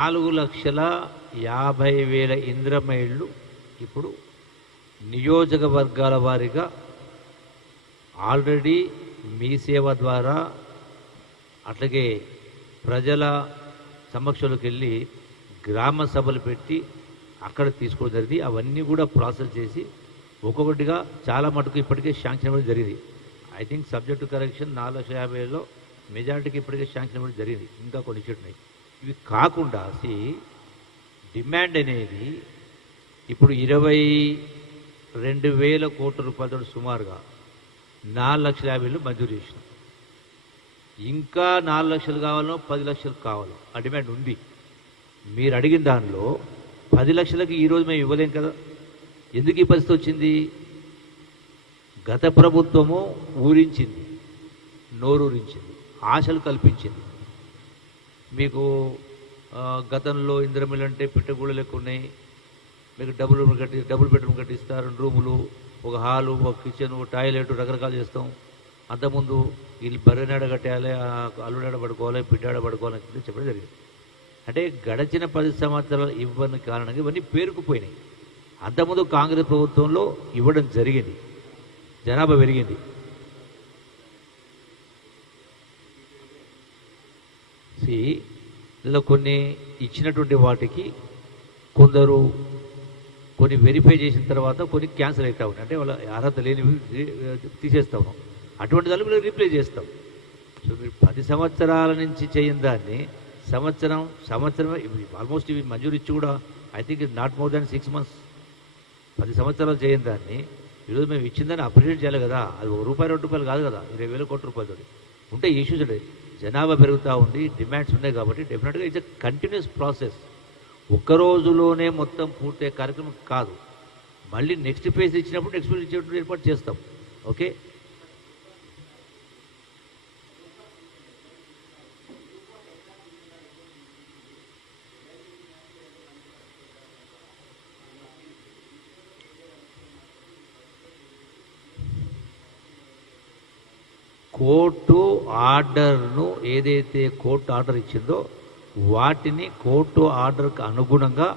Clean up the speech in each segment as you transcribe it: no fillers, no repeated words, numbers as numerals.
4,50,000 ఇందిరమ్మ ఇళ్ళు ఇప్పుడు నియోజకవర్గాల వారీగా ఆల్రెడీ మీ సేవ ద్వారా అట్లాగే ప్రజల సమక్షంలోకి వెళ్ళి గ్రామ సభలు పెట్టి అక్కడ తీసుకోవడం జరిగింది. అవన్నీ కూడా ప్రాసెస్ చేసి ఒక్కొక్కటిగా చాలా మటుకు ఇప్పటికే శాంక్షన్ ఇవ్వడం జరిగింది. ఐ థింక్ సబ్జెక్టు కరెక్షన్ 4,50,000లో మెజారిటీకి ఇప్పటికే శాంక్షన్ ఇవ్వడం జరిగింది. ఇంకా కొన్ని ఉన్నాయి. ఇవి కాకుండా డిమాండ్ అనేది ఇప్పుడు 22,000 కోట్ల రూపాయలతో సుమారుగా 4,50,000 మంజూరు చేసినాం. ఇంకా 4 లక్షలు కావాలో 10 లక్షలు కావాలో ఆ డిమాండ్ ఉంది. మీరు అడిగిన దానిలో 10 లక్షలకి ఈరోజు మేము ఇవ్వలేం కదా. ఎందుకు ఈ పరిస్థితి వచ్చింది? గత ప్రభుత్వము ఊరించింది, నోరూరించింది, ఆశలు కల్పించింది. మీకు గతంలో ఇందిరమిల్లు అంటే పిట్టగూడలు లెక్క ఉన్నాయి. మీకు డబుల్ బెడ్రూమ్ కట్టిస్తారు, 2 రూములు, ఒక హాలు, ఒక కిచెన్, ఒక టాయిలెట్, రకరకాలు చేస్తాం. అంతకుముందు వీళ్ళు బర్రెనాడ కట్టాలి, అల్లుడాడ పడుకోవాలి, పిట్టాడ పడుకోవాలని చెప్పడం జరిగింది. అంటే గడిచిన 10 సంవత్సరాలు ఇవ్వని కారణంగా ఇవన్నీ పేరుకుపోయినాయి. అంతకుముందు కాంగ్రెస్ ప్రభుత్వంలో ఇవ్వడం జరిగింది, జనాభా పెరిగింది. ఇందులో కొన్ని ఇచ్చినటువంటి వాటికి కొన్ని వెరిఫై చేసిన తర్వాత కొన్ని క్యాన్సిల్ అవుతా ఉన్నాయి. అంటే వాళ్ళ అర్హత లేనివి తీసేస్తా ఉన్నాం. అటువంటి దాన్ని మీరు రీప్లేస్ చేస్తాం. సో మీరు 10 సంవత్సరాల నుంచి చేయని దాన్ని సంవత్సరం ఆల్మోస్ట్ ఇవి మంజూరు ఇచ్చి కూడా I think not more than 6 months. 10 సంవత్సరాలు చేయని దాన్ని ఈరోజు మేము ఇచ్చిందని అప్రిషియేట్ చేయాలి కదా. అది ₹1, ₹2 కాదు కదా, 20,000 కోట్ల రూపాయలతో ఉంటే ఇష్యూస్ ఉంటాయి. జనాభా పెరుగుతూ ఉంది, డిమాండ్స్ ఉన్నాయి కాబట్టి డెఫినెట్గా ఇట్స్ ఎ కంటిన్యూస్ ప్రాసెస్. ఒక్క రోజులోనే మొత్తం పూర్తయ్యే కార్యక్రమం కాదు. మళ్ళీ నెక్స్ట్ ఫేజ్ ఇచ్చినప్పుడు నెక్స్ట్ ఫేజ్ ఇచ్చేటప్పుడు ఏర్పాటు చేస్తాం. ఓకే, కోర్టు ఆర్డర్ను ఏదైతే కోర్టు ఆర్డర్ ఇచ్చిందో వాటిని కోర్టు ఆర్డర్కి అనుగుణంగా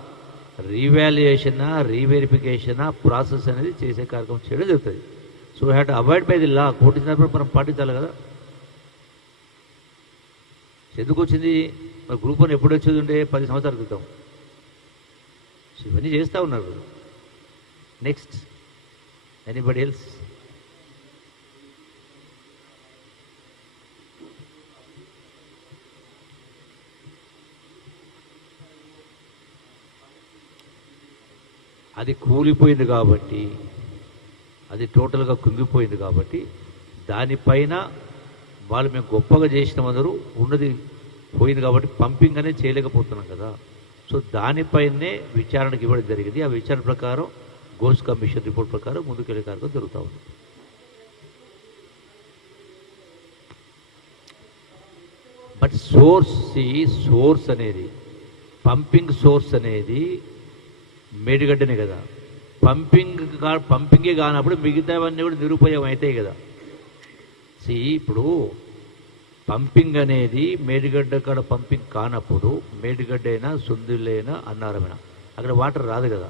రీవాల్యుయేషన్, రీవెరిఫికేషన్ ప్రాసెస్ అనేది చేసే కార్యక్రమం చేయడం జరుగుతుంది. So we have to avoid by the law. Court ఇచ్చినప్పుడు మనం పాటించాలి కదా. ఎందుకు వచ్చింది? మన గ్రూప్ 1 ఎప్పుడు వచ్చేది ఉండే 10 సంవత్సరాల క్రితం. సో ఇవన్నీ చేస్తూ ఉన్నారు. Next anybody else? అది కూలిపోయింది కాబట్టి, అది టోటల్గా కుంగిపోయింది కాబట్టి దానిపైన వాళ్ళు మేము గొప్పగా చేసిన అందరూ ఉన్నది పోయింది కాబట్టి పంపింగ్ అనేది చేయలేకపోతున్నాం కదా. సో దానిపైనే విచారణకు ఇవ్వడం జరిగింది. ఆ విచారణ ప్రకారం గోల్స్ కమిషన్ రిపోర్ట్ ప్రకారం ముందుకెళ్ళే కార్యక్రమం జరుగుతూ ఉంది. బట్ సోర్స్ అనేది పంపింగ్ సోర్స్ అనేది మేడిగడ్డనే కదా. పంపింగే కానప్పుడు మిగతావన్నీ కూడా నిరుపయోగం అవుతాయి కదా. ఇప్పుడు పంపింగ్ అనేది మేడిగడ్డ కాడ పంపింగ్ కానప్పుడు మేడిగడ్డ అయినా, సుందిళ్ళైనా, అన్నారమైనా అక్కడ వాటర్ రాదు కదా.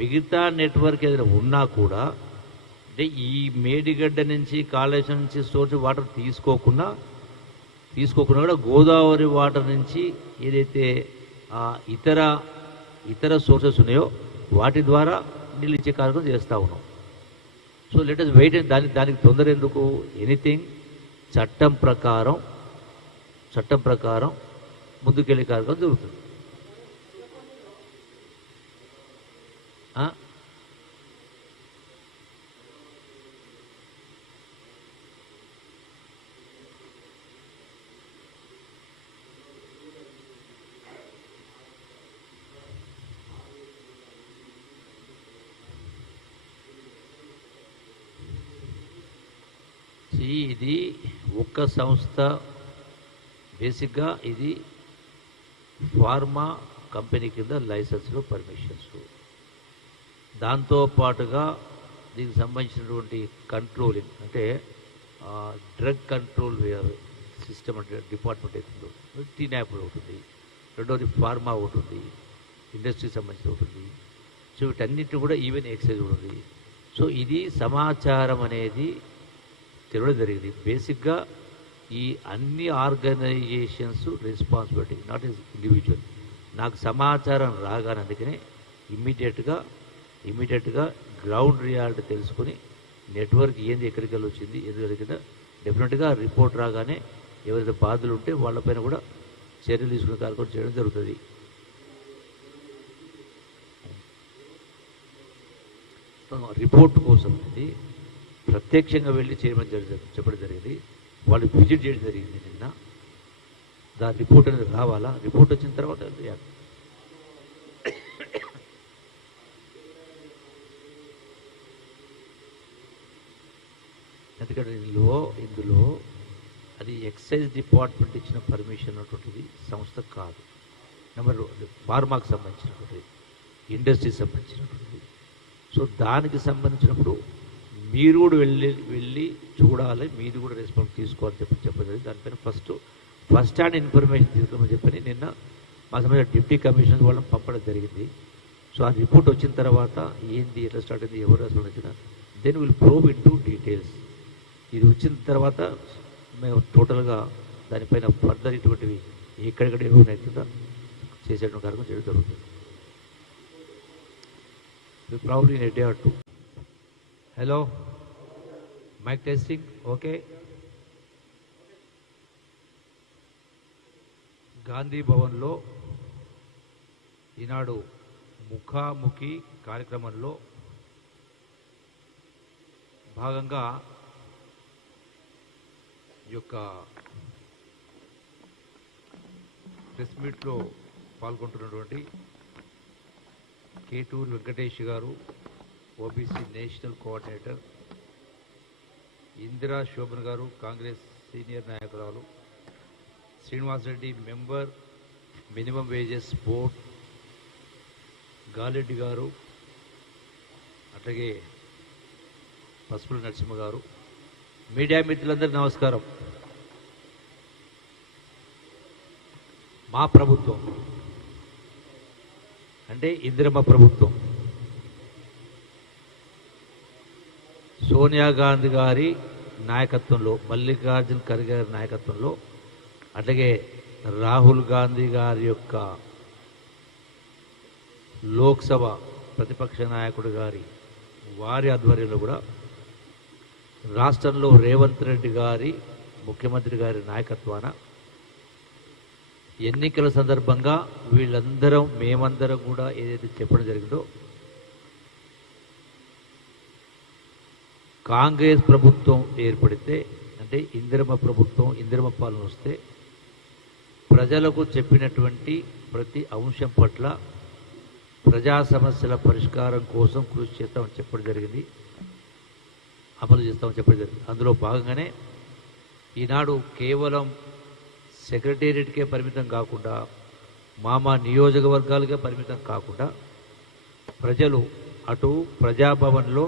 మిగతా నెట్వర్క్ ఏదైనా ఉన్నా కూడా అంటే ఈ మేడిగడ్డ నుంచి, కాళేశ్వరం నుంచి సోర్స్ వాటర్ తీసుకోకుండా కూడా గోదావరి వాటర్ నుంచి ఏదైతే ఇతర సోర్సెస్ ఉన్నాయో వాటి ద్వారా నీళ్ళు ఇచ్చే కార్యక్రమం చేస్తూ ఉన్నాం. So let us wait. దానికి తొందర ఎందుకు? ఎనీథింగ్ చట్టం ప్రకారం ముందుకెళ్ళే కార్యక్రమం జరుగుతుంది. ఇది ఒక్క సంస్థ, బేసిక్గా ఇది ఫార్మా కంపెనీ కింద లైసెన్స్లు, పర్మిషన్స్, దాంతోపాటుగా దీనికి సంబంధించినటువంటి కంట్రోలింగ్ అంటే డ్రగ్ కంట్రోల్ సిస్టమ్ అంటే డిపార్ట్మెంట్ అవుతుందో టీనాప్ ఉంటుంది, రెండోది ఫార్మా ఒకటి ఉంది, ఇండస్ట్రీకి సంబంధించి ఒకటి ఉంది. సో వీటన్నిటిని కూడా ఈవెన్ ఎక్సైజ్ కూడా ఉంది. సో ఇది సమాచారం అనేది తెలియడం జరిగింది. బేసిక్గా ఈ అన్ని organisations responsibility, not is individual. నాకు సమాచారం రాగానే అందుకనే ఇమ్మీడియట్గా గ్రౌండ్ రియాలిటీ తెలుసుకొని నెట్వర్క్ ఏంది, ఎక్కడికి వెళ్ళి వచ్చింది, ఎందుకు జరిగిందో డెఫినెట్గా రిపోర్ట్ రాగానే ఎవరైతే బాధలు ఉంటే వాళ్ళపైన కూడా చర్యలు తీసుకునే కార్యక్రమం చేయడం జరుగుతుంది. రిపోర్ట్ కోసం అనేది ప్రత్యక్షంగా వెళ్ళి చేయమని చెప్పడం జరిగింది. వాళ్ళు విజిట్ చేయడం జరిగింది నిన్న. దాని రిపోర్ట్ అనేది రావాలా, రిపోర్ట్ వచ్చిన తర్వాత ఎందుకంటే ఇందులో అది ఎక్సైజ్ డిపార్ట్మెంట్ ఇచ్చిన పర్మిషన్ అటువంటిది సంస్థ కాదు. నెంబర్ ఫార్మాకు సంబంధించినటువంటిది, ఇండస్ట్రీకి సంబంధించినటువంటిది. సో దానికి సంబంధించినప్పుడు మీరు కూడా వెళ్ళి చూడాలి, మీది కూడా రెస్పాన్స్ తీసుకోవాలని చెప్పలేదు. దానిపైన ఫస్ట్ హ్యాండ్ ఇన్ఫర్మేషన్ తీసుకోమని చెప్పని నిన్న మా సంబంధించిన డిప్యూటీ కమిషనర్ వాళ్ళని పంపడం జరిగింది. సో ఆ రిపోర్ట్ వచ్చిన తర్వాత ఏంది, ఎట్లా స్టార్ట్ అయింది, ఎవరు అసలు వచ్చిన then will probe into details. ఇది వచ్చిన తర్వాత మేము టోటల్గా దానిపైన ఫర్దర్ ఇటువంటివి ఎక్కడెక్కడ ఏమైతుందో చేసేటువంటి కార్యక్రమం చేయడం జరుగుతుంది. Probably in a day or two. Hello? Mic testing? Okay? Gandhi భవన్లో ఈనాడు ముఖాముఖి కార్యక్రమంలో భాగంగా ఈ యొక్క ప్రెస్ మీట్లో పాల్గొంటున్నటువంటి కేటూరు వెంకటేష్ గారు, OBC national coordinator, Indira Shobhan గారు, కాంగ్రెస్ సీనియర్ నాయకురాలు, Srinivasareddy member minimum wages board, Galeddi గారు, అట్లాగే పసుపుల నరసింహ గారు, మీడియా మిత్రులందరికీ నమస్కారం. మా ప్రభుత్వం అంటే ఇందిరమ్మ ప్రభుత్వం, సోనియా గాంధీ గారి నాయకత్వంలో, మల్లికార్జున ఖర్గే గారి నాయకత్వంలో, అట్లాగే రాహుల్ గాంధీ గారి యొక్క లోక్సభ ప్రతిపక్ష నాయకుడు గారి వారి ఆధ్వర్యంలో కూడా రాష్ట్రంలో రేవంత్ రెడ్డి గారి ముఖ్యమంత్రి గారి నాయకత్వాన ఎన్నికల సందర్భంగా మేమందరం కూడా ఏదైతే చెప్పడం జరిగిందో, కాంగ్రెస్ ప్రభుత్వం ఏర్పడితే అంటే ఇందిరమ్మ ప్రభుత్వం, ఇందిరమ్మ పాలన వస్తే ప్రజలకు చెప్పినటువంటి ప్రతి అంశం పట్ల ప్రజా సమస్యల పరిష్కారం కోసం కృషి చేస్తామని చెప్పడం జరిగింది, అమలు చేస్తామని చెప్పడం జరిగింది. అందులో భాగంగానే ఈనాడు కేవలం సెక్రటేరియట్కే పరిమితం కాకుండా, మా నియోజకవర్గాలకే పరిమితం కాకుండా ప్రజలు అటు ప్రజాభవన్లో